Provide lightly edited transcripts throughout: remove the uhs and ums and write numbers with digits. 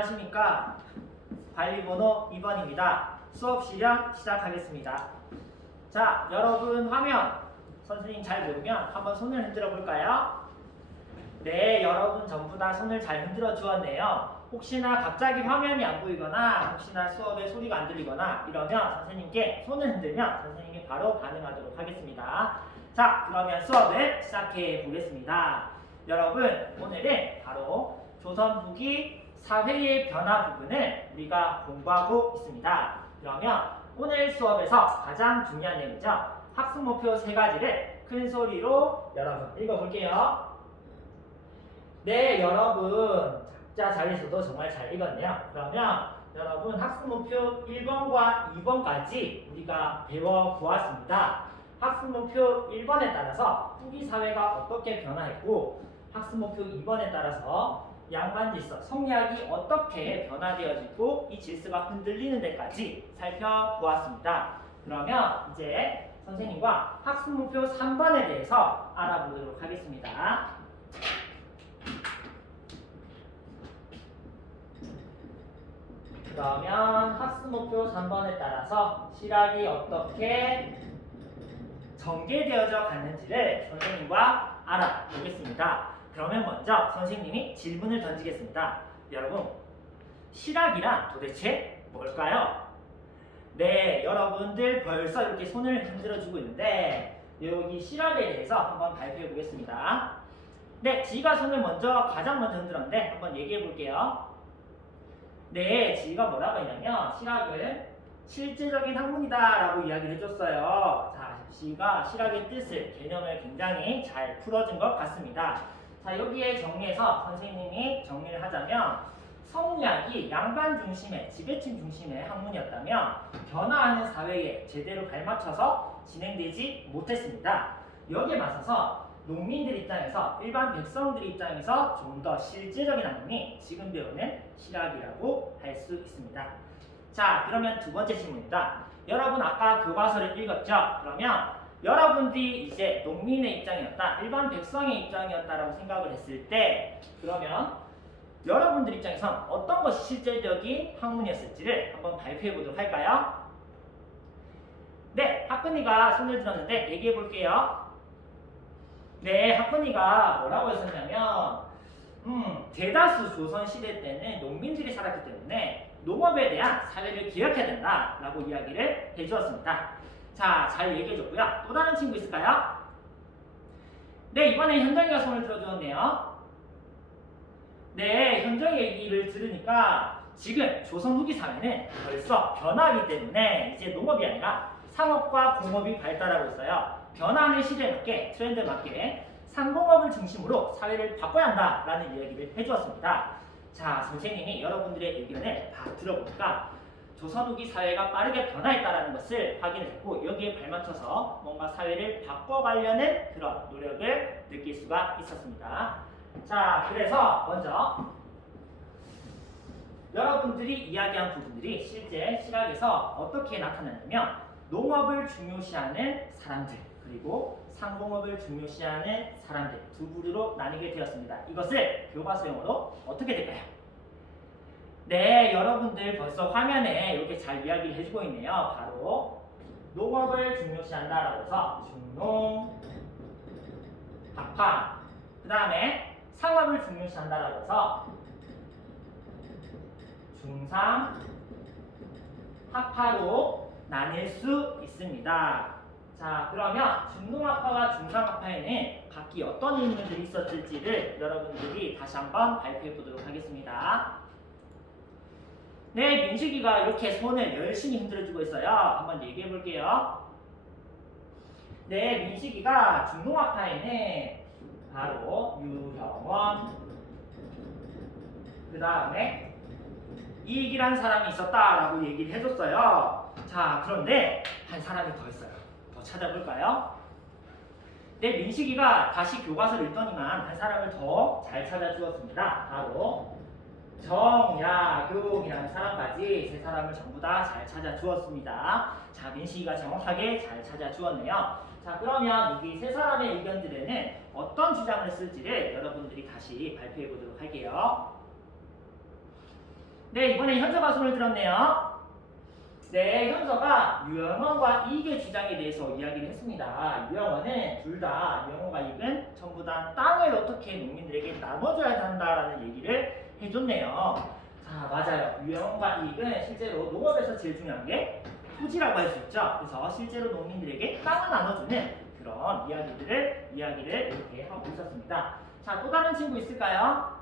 안녕하십니까. 관리번호 2번입니다. 수업 실현 시작하겠습니다. 자, 여러분 화면 선생님 잘 모르면 한번 손을 흔들어 볼까요? 네, 여러분 전부 다 손을 잘 흔들어 주었네요. 혹시나 갑자기 화면이 안 보이거나 혹시나 수업에 소리가 안 들리거나 이러면 선생님께 손을 흔들면 선생님이 바로 반응하도록 하겠습니다. 자, 그러면 수업을 시작해 보겠습니다. 여러분, 오늘은 바로 조선 후기 사회의 변화 부분을 우리가 공부하고 있습니다. 그러면 오늘 수업에서 가장 중요한 내용이죠. 학습 목표 3가지를 큰 소리로 여러분 읽어볼게요. 네, 여러분 작자 자리에서도 정말 잘 읽었네요. 그러면 여러분 학습 목표 1번과 2번까지 우리가 배워보았습니다. 학습 목표 1번에 따라서 후기 사회가 어떻게 변화했고 학습 목표 2번에 따라서 양반 질서, 성리학이 어떻게 변화되어지고 이 질서가 흔들리는 데까지 살펴보았습니다. 그러면 이제 선생님과 학습 목표 3번에 대해서 알아보도록 하겠습니다. 그러면 학습 목표 3번에 따라서 실학이 어떻게 전개되어져 갔는지를 선생님과 알아보겠습니다. 그러면 먼저 선생님이 질문을 던지겠습니다. 여러분, 실학이란 도대체 뭘까요? 네, 여러분들 벌써 이렇게 손을 흔들어주고 있는데 여기 실학에 대해서 한번 발표해 보겠습니다. 네, 지가 손을 가장 먼저 흔들었는데 한번 얘기해 볼게요. 네, 지가 뭐라고 했냐면 실학은 실제적인 학문이다 라고 이야기를 해줬어요. 자, 지가 실학의 뜻을, 개념을 굉장히 잘 풀어준 것 같습니다. 자, 여기에 정리해서 선생님이 정리를 하자면 성리학이 양반 중심의, 지배층 중심의 학문이었다면 변화하는 사회에 제대로 발맞춰서 진행되지 못했습니다. 여기에 맞서서 농민들 입장에서, 일반 백성들 입장에서 좀 더 실제적인 학문이 지금 배우는 실학이라고 할 수 있습니다. 자, 그러면 두 번째 질문입니다. 여러분 아까 교과서를 읽었죠? 그러면 여러분들이 이제 농민의 입장이었다, 일반 백성의 입장이었다라고 생각을 했을 때 그러면 여러분들 입장에선 어떤 것이 실제적인 학문이었을지를 한번 발표해 보도록 할까요? 네, 학근이가 손을 들었는데 얘기해 볼게요. 네, 학근이가 뭐라고 했었냐면 대다수 조선시대 때는 농민들이 살았기 때문에 농업에 대한 사회를 개혁해야 된다라고 이야기를 해주었습니다. 자, 잘 얘기해줬고요. 또 다른 친구 있을까요? 네, 이번에 현정이가 손을 들어주었네요. 네, 현정이 얘기를 들으니까 지금 조선 후기 사회는 벌써 변화하기 때문에 이제 농업이 아니라 상업과 공업이 발달하고 있어요. 변화하는 시대에 맞게, 트렌드에 맞게 상공업을 중심으로 사회를 바꿔야 한다라는 이야기를 해주었습니다. 자, 선생님이 여러분들의 의견을 다 들어보니까 조선 후기 사회가 빠르게 변화했다는 것을 확인했고 여기에 발맞춰서 뭔가 사회를 바꿔가려는 그런 노력을 느낄 수가 있었습니다. 자, 그래서 먼저 여러분들이 이야기한 부분들이 실제 실학에서 어떻게 나타나냐면 농업을 중요시하는 사람들 그리고 상공업을 중요시하는 사람들 두 부류로 나뉘게 되었습니다. 이것을 교과서용어로 어떻게 될까요? 네, 여러분들 벌써 화면에 이렇게 잘 이야기를 해주고 있네요. 바로 농업을 중요시한다라고 해서 중농, 학파, 그 다음에 상업을 중요시한다라고 해서 중상, 학파로 나뉠 수 있습니다. 자, 그러면 중농학파와 중상학파에는 각기 어떤 인물들이 있었을지를 여러분들이 다시 한번 발표해 보도록 하겠습니다. 네, 민식이가 이렇게 손을 열심히 흔들어주고 있어요. 한번 얘기해 볼게요. 네, 민식이가 중농학파에는 바로 유형원, 그 다음에 이익이라는 사람이 있었다라고 얘기를 해줬어요. 자, 그런데 한 사람이 더 있어요. 더 찾아볼까요? 네, 민식이가 다시 교과서를 읽더니만 한 사람을 더 잘 찾아주었습니다. 바로 정야용이라는 사람까지 세 사람을 전부 다 잘 찾아주었습니다. 자, 민식이가 정확하게 잘 찾아주었네요. 자, 그러면 여기 세 사람의 의견들에는 어떤 주장을 쓸지를 여러분들이 다시 발표해 보도록 할게요. 네, 이번에 현서가 손을 들었네요. 네, 현서가 유영원과 이익의 주장에 대해서 이야기를 했습니다. 유영원은 둘 다, 유영원과 이익은 전부 다 땅을 어떻게 농민들에게 나눠줘야 한다라는 얘기를 해줬네요. 자, 맞아요. 유영원과 이익은 실제로 농업에서 제일 중요한 게 토지라고 할 수 있죠. 그래서 실제로 농민들에게 땅을 나눠주는 그런 이야기를 이렇게 하고 있었습니다. 자, 또 다른 친구 있을까요?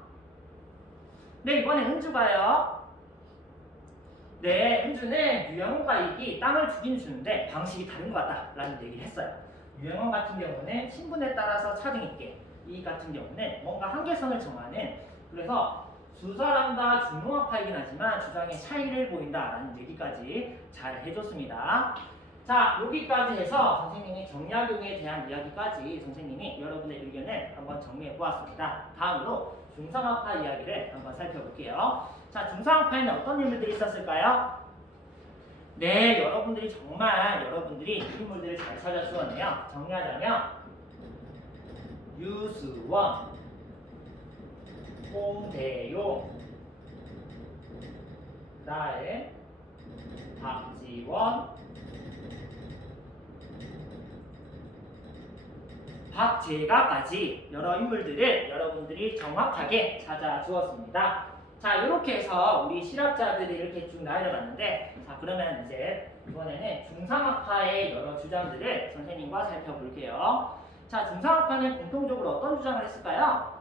네, 이번에 은주가요. 네, 은주는 유영원과 이익이 땅을 주긴 주는데 방식이 다른 것 같다라는 얘기를 했어요. 유영원 같은 경우는 신분에 따라서 차등 있게, 이익 같은 경우는 뭔가 한계선을 정하는, 그래서 두 사람 다 중농업파이긴 하지만 주장의 차이를 보인다라는 얘기까지 잘 해줬습니다. 자, 여기까지 해서 선생님이 정약용에 대한 이야기까지 선생님이 여러분의 의견을 한번 정리해 보았습니다. 다음으로 중상업파 이야기를 한번 살펴볼게요. 자, 중상업파에는 어떤 인물들이 있었을까요? 네, 여러분들이 정말 여러분들이 인물들을 잘 찾아주었네요. 정리하자면 유수원, 홍대용, 그다음에 박지원, 박재가까지 여러 인물들을 여러분들이 정확하게 찾아주었습니다. 자, 이렇게 해서 우리 실학자들이 이렇게 쭉 나열해봤는데, 자, 그러면 이제 이번에는 중상학파의 여러 주장들을 선생님과 살펴볼게요. 자, 중상학파는 공통적으로 어떤 주장을 했을까요?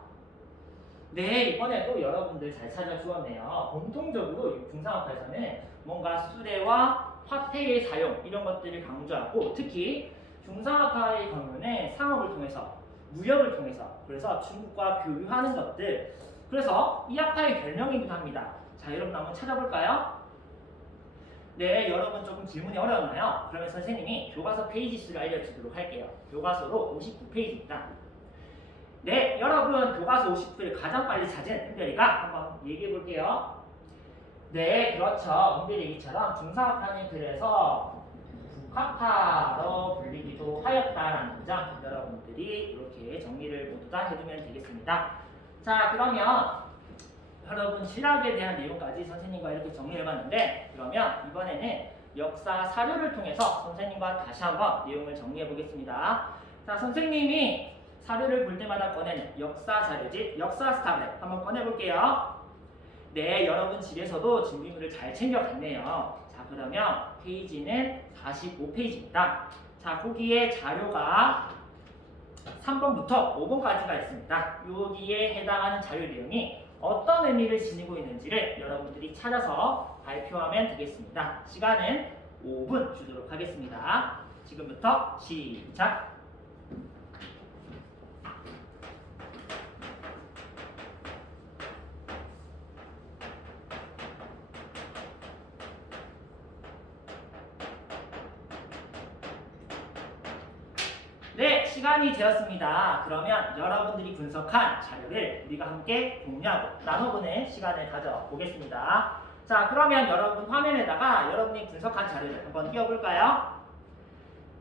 네, 이번에도 여러분들 잘 찾아주었네요. 공통적으로 중상업에서는 뭔가 수레와 화폐의 사용 이런 것들을 강조하고, 특히 중상업화의 경우는 상업을 통해서, 무역을 통해서, 그래서 중국과 교류하는 것들, 그래서 이 학파의 별명이기도 합니다. 자, 여러분 한번 찾아볼까요? 네, 여러분 조금 질문이 어려웠나요? 그러면 선생님이 교과서 페이지 수를 알려주도록 할게요. 교과서로 59페이지입니다. 네, 여러분 교과서 50페이지를 가장 빨리 찾은 은별이가 한번 얘기해 볼게요. 네, 그렇죠. 은별이 얘기처럼 중상학파는 그래서 북학파로 불리기도 하였다라는 점 여러분들이 이렇게 정리를 모두 다 해두면 되겠습니다. 자, 그러면 여러분 실학에 대한 내용까지 선생님과 이렇게 정리해봤는데, 그러면 이번에는 역사 사료를 통해서 선생님과 다시 한번 내용을 정리해 보겠습니다. 자, 선생님이 사료를 볼 때마다 꺼내는 역사 자료집 역사 스타블렛 한번 꺼내볼게요. 네, 여러분 집에서도 준비물을 잘 챙겨갔네요. 자, 그러면 페이지는 45페이지입니다. 자, 거기에 자료가 3번부터 5번까지가 있습니다. 여기에 해당하는 자료 내용이 어떤 의미를 지니고 있는지를 여러분들이 찾아서 발표하면 되겠습니다. 시간은 5분 주도록 하겠습니다. 지금부터 시작! 네, 시간이 되었습니다. 그러면 여러분들이 분석한 자료를 우리가 함께 공유하고 나눠보는 시간을 가져보겠습니다. 자, 그러면 여러분 화면에다가 여러분이 분석한 자료를 한번 띄워볼까요?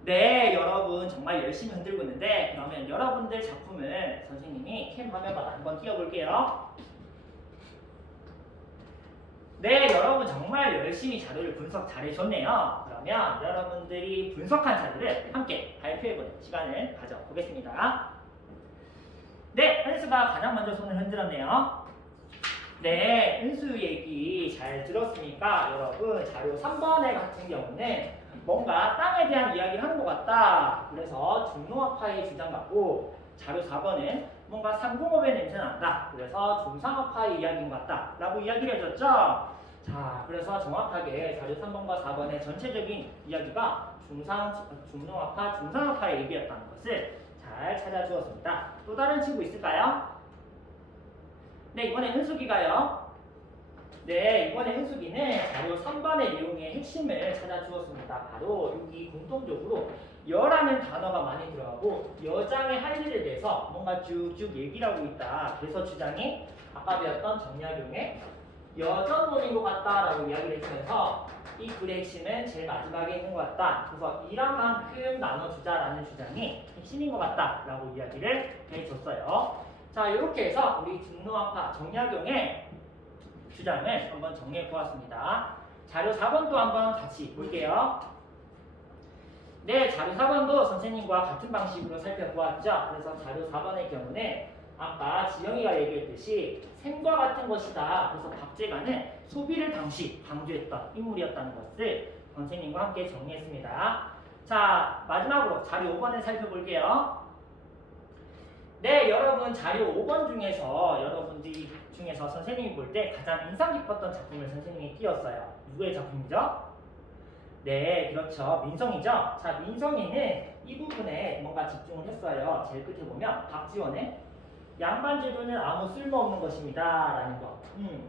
네, 여러분 정말 열심히 흔들고 있는데, 그러면 여러분들 작품을 선생님이 캠 화면마다 한번 띄워볼게요. 네, 여러분 정말 열심히 자료를 분석 잘해줬네요. 그러면 여러분들이 분석한 자료를 함께 발표해보는 시간을 가져보겠습니다. 네, 은수가 가장 먼저 손을 흔들었네요. 네, 은수 얘기 잘 들었으니까 여러분 자료 3번에 같은 경우는 뭔가 땅에 대한 이야기를 하는 것 같다. 그래서 중농업파의 주장 같고, 자료 4번은 뭔가 상공업의 냄새 난다. 그래서 중상업파의 이야기인 것 같다. 라고 이야기를 해줬죠. 자, 그래서 정확하게 자료 3번과 4번의 전체적인 이야기가 중농업파, 중상업파의 얘기였다는 것을 잘 찾아주었습니다. 또 다른 친구 있을까요? 네, 이번에 은숙이가요. 네, 이번에 은숙이는 자료 3번의 내용의 핵심을 찾아주었습니다. 바로 여기 공통적으로 여라는 단어가 많이 들어가고 여장의 할 일에 대해서 뭔가 쭉쭉 얘기를 하고 있다. 그래서 주장이 아까 배웠던 정약용의 여전론인 것 같다라고 이야기를 해주면서 이 글의 핵심은 제일 마지막에 있는 것 같다. 그래서 일한 만큼 나눠주자라는 주장이 핵심인 것 같다라고 이야기를 해줬어요. 자, 이렇게 해서 우리 중농학파 정약용의 주장을 한번 정리해 보았습니다. 자료 4번도 한번 같이 볼게요. 네, 자료 4번도 선생님과 같은 방식으로 살펴보았죠. 그래서 자료 4번의 경우는 아까 지영이가 얘기했듯이 샘과 같은 것이다. 그래서 박제가는 소비를 당시 강조했던 인물이었다는 것을 선생님과 함께 정리했습니다. 자, 마지막으로 자료 5번을 살펴볼게요. 네, 여러분 자료 5번 중에서 여러분들이 중에서 선생님이 볼 때 가장 인상 깊었던 작품을 선생님이 띄웠어요. 누구의 작품이죠? 네, 그렇죠. 민성이죠. 자, 민성이는 이 부분에 뭔가 집중을 했어요. 제일 끝에 보면 박지원의 양반 제도는 아무 쓸모없는 것입니다. 라는 거.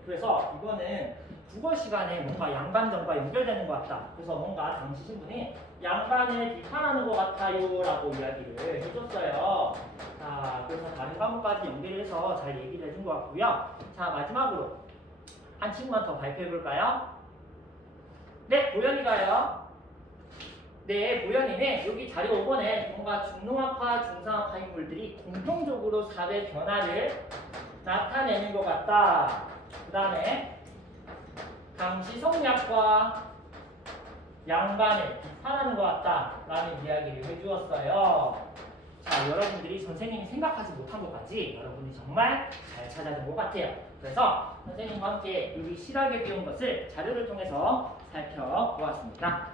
그래서 이거는 국어 시간에 뭔가 양반전과 연결되는 것 같다. 그래서 뭔가 당시 신분이 양반을 비판하는 것 같아요. 라고 이야기를 해줬어요. 자, 그래서 다른 과목까지 연결해서 잘 얘기를 해준 것 같고요. 자, 마지막으로 한 친구만 더 발표해 볼까요? 네, 보현이가요. 네, 보현이는 여기 자료 5번에 뭔가 중농학파, 중상학파 인물들이 공통적으로 사회 변화를 나타내는 것 같다. 그 다음에 당시 성리학과 양반을 비판하는 것 같다. 라는 이야기를 해주었어요. 자, 여러분들이 선생님이 생각하지 못한 것까지 여러분이 정말 잘 찾아낸 것 같아요. 그래서 선생님과 함께 여기 실하게 배운 것을 자료를 통해서 살펴보았습니다.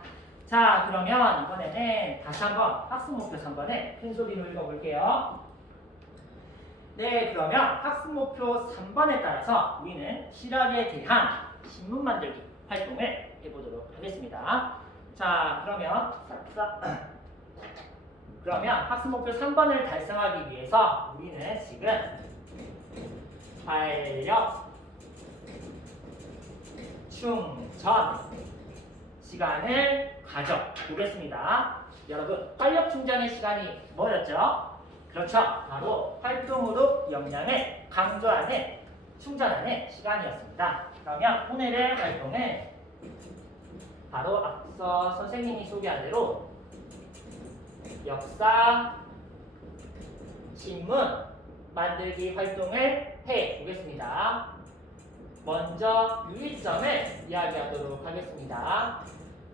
자, 그러면 이번에는 다시 한번 학습 목표 3번을 큰 소리로 읽어볼게요. 네, 그러면 학습 목표 3번에 따라서 우리는 실학에 대한 신문 만들기 활동을 해보도록 하겠습니다. 자, 그러면 학습 목표 3번을 달성하기 위해서 우리는 지금 활력 충전 시간을 가져보겠습니다. 여러분, 활력 충전의 시간이 뭐였죠? 그렇죠. 바로 활동으로 역량을 강조하는 충전하는 시간이었습니다. 그러면 오늘의 활동은 바로 앞서 선생님이 소개한 대로 역사 신문 만들기 활동을 해 보겠습니다. 먼저 유의점을 이야기하도록 하겠습니다.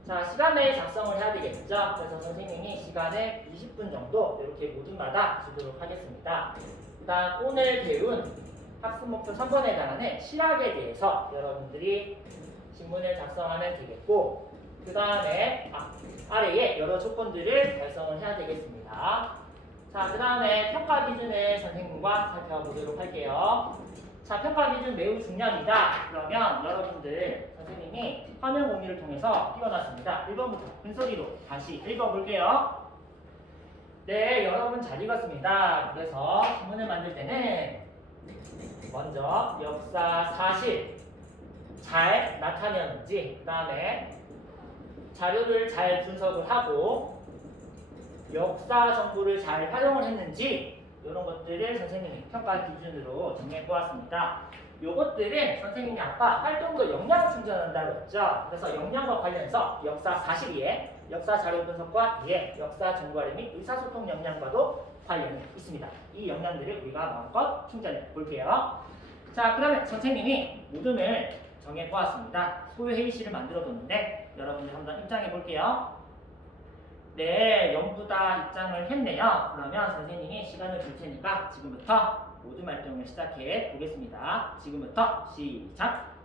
자, 시간 내에 작성을 해야 되겠죠. 그래서 선생님이 시간을 20분 정도 이렇게 모둠마다 주도록 하겠습니다. 일단 오늘 배운 학습 목표 3번에 해당하는 실학에 대해서 여러분들이 신문을 작성하면 되겠고, 그 다음에 아래에 여러 조건들을 달성을 해야 되겠습니다. 자, 그 다음에 평가 기준을 선생님과 살펴보도록 할게요. 자, 평가 기준 매우 중요합니다. 그러면 여러분들 선생님이 화면 공유를 통해서 띄워놨습니다. 1번부터 분소리로 다시 읽어볼게요. 네, 여러분 잘 읽었습니다. 그래서 신문을 만들 때는 먼저 역사 사실 잘 나타냈는지, 그 다음에 자료를 잘 분석을 하고 역사 정보를 잘 활용을 했는지 이런 것들을 선생님이 평가 기준으로 정리해 보았습니다. 요것들은 선생님이 아까 활동도 역량 충전한다고 했죠. 그래서 역량과 관련해서 역사 사실 이해, 역사 자료 분석과 이해, 역사 정보 활용 및 의사소통 역량과도 관련이 있습니다. 이 역량들을 우리가 마음껏 충전해 볼게요. 자, 그러면 선생님이 모둠을 정해 보았습니다. 소요 회의실을 만들어 뒀는데 여러분들 한번 입장해 볼게요. 네, 전부 다 입장을 했네요. 그러면 선생님이 시간을 줄 테니까 지금부터 모둠 활동을 시작해 보겠습니다. 지금부터 시작!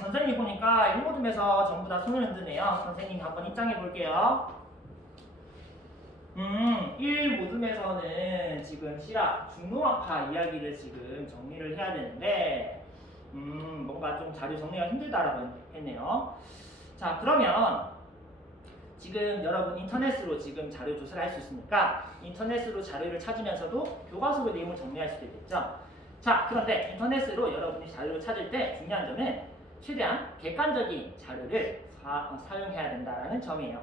선생님이 보니까 1모둠에서 전부 다 손을 흔드네요. 선생님이 한번 입장해 볼게요. 1모둠에서는 지금 실학, 중농학파 이야기를 지금 정리를 해야 되는데 뭔가 좀 자료 정리가 힘들다라고 했네요. 자, 그러면 지금 여러분 인터넷으로 지금 자료 조사를 할 수 있으니까 인터넷으로 자료를 찾으면서도 교과서의 내용을 정리할 수도 있겠죠. 자, 그런데 인터넷으로 여러분이 자료를 찾을 때 중요한 점은 최대한 객관적인 자료를 사용해야 된다는 점이에요.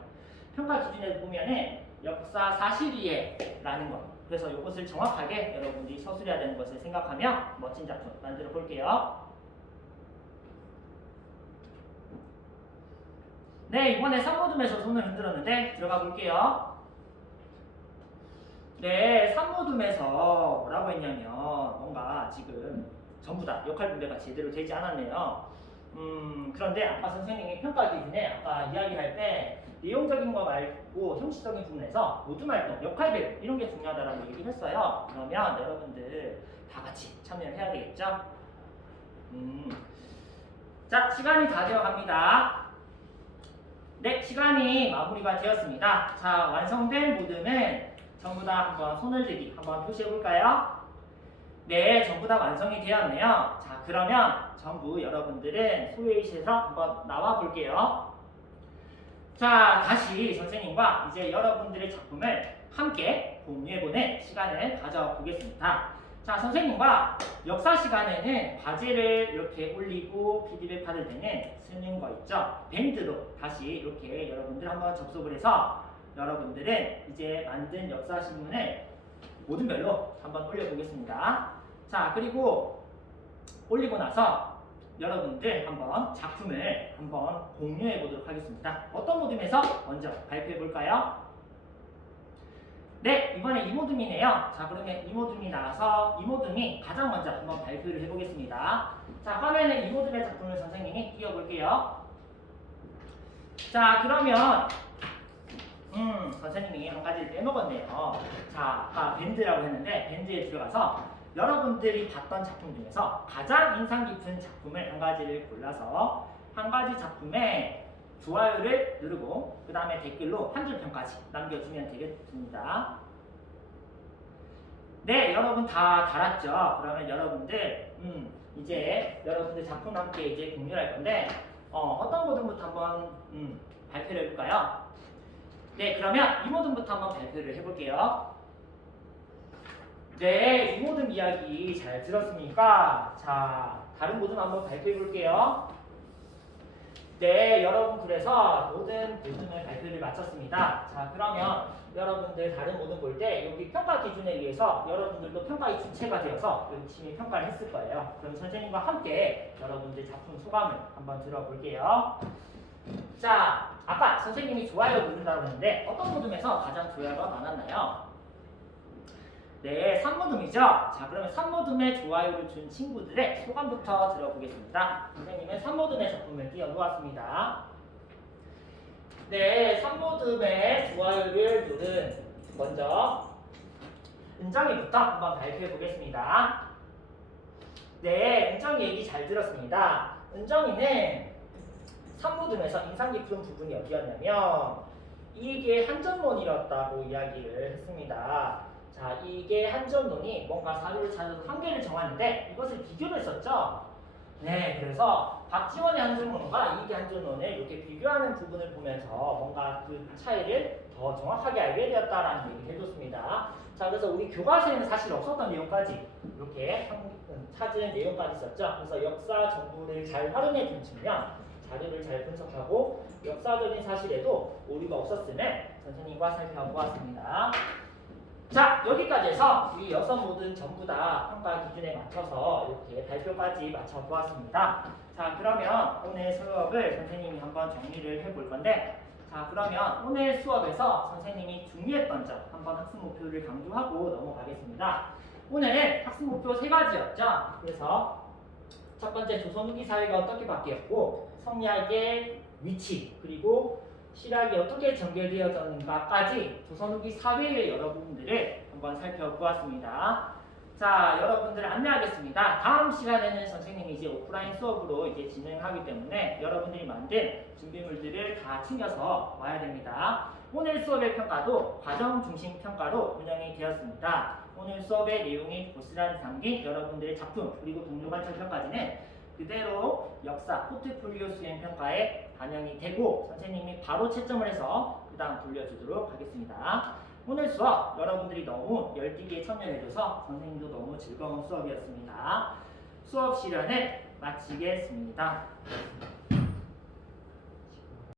평가 기준에 보면은 역사 사실이에라는 것. 그래서 이것을 정확하게 여러분들이 서술해야 되는 것을 생각하며 멋진 작품 만들어 볼게요. 네, 이번에 3모둠에서 손을 흔들었는데 들어가 볼게요. 네, 산모둠에서 뭐라고 했냐면 뭔가 지금 전부 다 역할 분배가 제대로 되지 않았네요. 그런데 아까 선생님이 평가 기준에 아까 이야기할 때 내용적인 거 말고 형식적인 부분에서 모둠 활동, 역할 배분 이런 게 중요하다라고 얘기를 했어요. 그러면 여러분들 다 같이 참여를 해야 되겠죠? 자, 시간이 다 되어 갑니다. 네, 시간이 마무리가 되었습니다. 자, 완성된 모둠은 전부 다 한번 손을 들기 한번 표시해 볼까요? 네, 전부 다 완성이 되었네요. 자, 그러면 전부 여러분들은 소회의실에서 한번 나와 볼게요. 자, 다시 선생님과 이제 여러분들의 작품을 함께 공유해보는 시간을 가져보겠습니다. 자, 선생님과 역사 시간에는 과제를 이렇게 올리고 피드백 받을 때는 쓰는 거 있죠? 밴드로 다시 이렇게 여러분들 한번 접속을 해서 여러분들은 이제 만든 역사 신문을 모둠별로 한번 올려보겠습니다. 자, 그리고 올리고 나서 여러분들 한번 작품을 한번 공유해 보도록 하겠습니다. 어떤 모둠에서 먼저 발표해 볼까요? 네, 이번에 이모둠이네요. 자, 그러면 이모둠이 나와서 이모둠이 가장 먼저 한번 발표를 해보겠습니다. 자, 화면에 이모둠의 작품을 선생님이 띄워볼게요. 자, 그러면 선생님이 한 가지를 빼먹었네요. 자, 아까 밴드라고 했는데 밴드에 들어가서 여러분들이 봤던 작품 중에서 가장 인상 깊은 작품을 한 가지를 골라서 한 가지 작품에 좋아요를 누르고 그 다음에 댓글로 한 줄 평까지 남겨주면 되겠습니다. 네, 여러분 다 달았죠? 그러면 여러분들 이제 여러분들 작품 함께 이제 공유할 건데 어떤 모둠부터 한번 발표를 해볼까요? 네, 그러면 이 모둠부터 한번 발표를 해볼게요. 네, 이 모둠 이야기 잘 들었습니까? 자, 다른 모둠 한번 발표해 볼게요. 네, 여러분 그래서 모든 모둠을 발표를 마쳤습니다. 자, 그러면 여러분들 다른 모둠 볼 때 여기 평가 기준에 의해서 여러분들도 평가의 주체가 되어서 열심히 평가를 했을 거예요. 그럼 선생님과 함께 여러분들 작품 소감을 한번 들어볼게요. 자, 아까 선생님이 좋아요 누른다고 했는데 어떤 모둠에서 가장 좋아요가 많았나요? 네, 3모둠이죠. 자, 그러면 3모둠에 좋아요를 준 친구들의 소감부터 들어보겠습니다. 선생님은 3모둠의 작품을 띄워놓았습니다. 네, 3모둠에 좋아요를 누른 먼저 은정이부터 한번 발표해 보겠습니다. 네, 은정이 얘기 잘 들었습니다. 은정이는 3모둠에서 인상 깊은 부분이 어디였냐면 이게 한전론이었다고 이야기를 했습니다. 자, 이게 한전론이 뭔가 사료를 찾아서 한계를 정하는데 이것을 비교를 했었죠. 네, 그래서 박지원의 한전론과 이게 한전론을 이렇게 비교하는 부분을 보면서 뭔가 그 차이를 더 정확하게 알게 되었다라는 얘기를 해줬습니다. 자, 그래서 우리 교과서에는 사실 없었던 내용까지 이렇게 찾은 내용까지 있었죠. 그래서 역사 정보를 잘 활용해 준 측면, 자료를 잘 분석하고 역사적인 사실에도 오류가 없었음을 선생님과 살펴보았습니다. 자, 여기까지 해서 이 6모든 전부 다 평가 기준에 맞춰서 이렇게 발표까지 맞춰보았습니다. 자, 그러면 오늘 수업을 선생님이 한번 정리를 해볼 건데, 자, 그러면 오늘 수업에서 선생님이 중요했던 점 한번 학습 목표를 강조하고 넘어가겠습니다. 오늘은 학습 목표 3가지였죠. 그래서 첫 번째 조선 후기 사회가 어떻게 바뀌었고 성리학의 위치 그리고 실학이 어떻게 전개되어졌는가까지 조선 후기 사회의 여러 부분들을 한번 살펴보았습니다. 자, 여러분들 안내하겠습니다. 다음 시간에는 선생님이 이제 오프라인 수업으로 이제 진행하기 때문에 여러분들이 만든 준비물들을 다 챙겨서 와야 됩니다. 오늘 수업의 평가도 과정 중심 평가로 운영이 되었습니다. 오늘 수업의 내용이 고스란히 담긴 여러분들의 작품 그리고 동료 관찰 평가지는 그대로 역사 포트폴리오 수행 평가에 반영이 되고 선생님이 바로 채점을 해서 그 다음 돌려주도록 하겠습니다. 오늘 수업 여러분들이 너무 열띠게 참여해줘서 선생님도 너무 즐거운 수업이었습니다. 수업 시간을 마치겠습니다.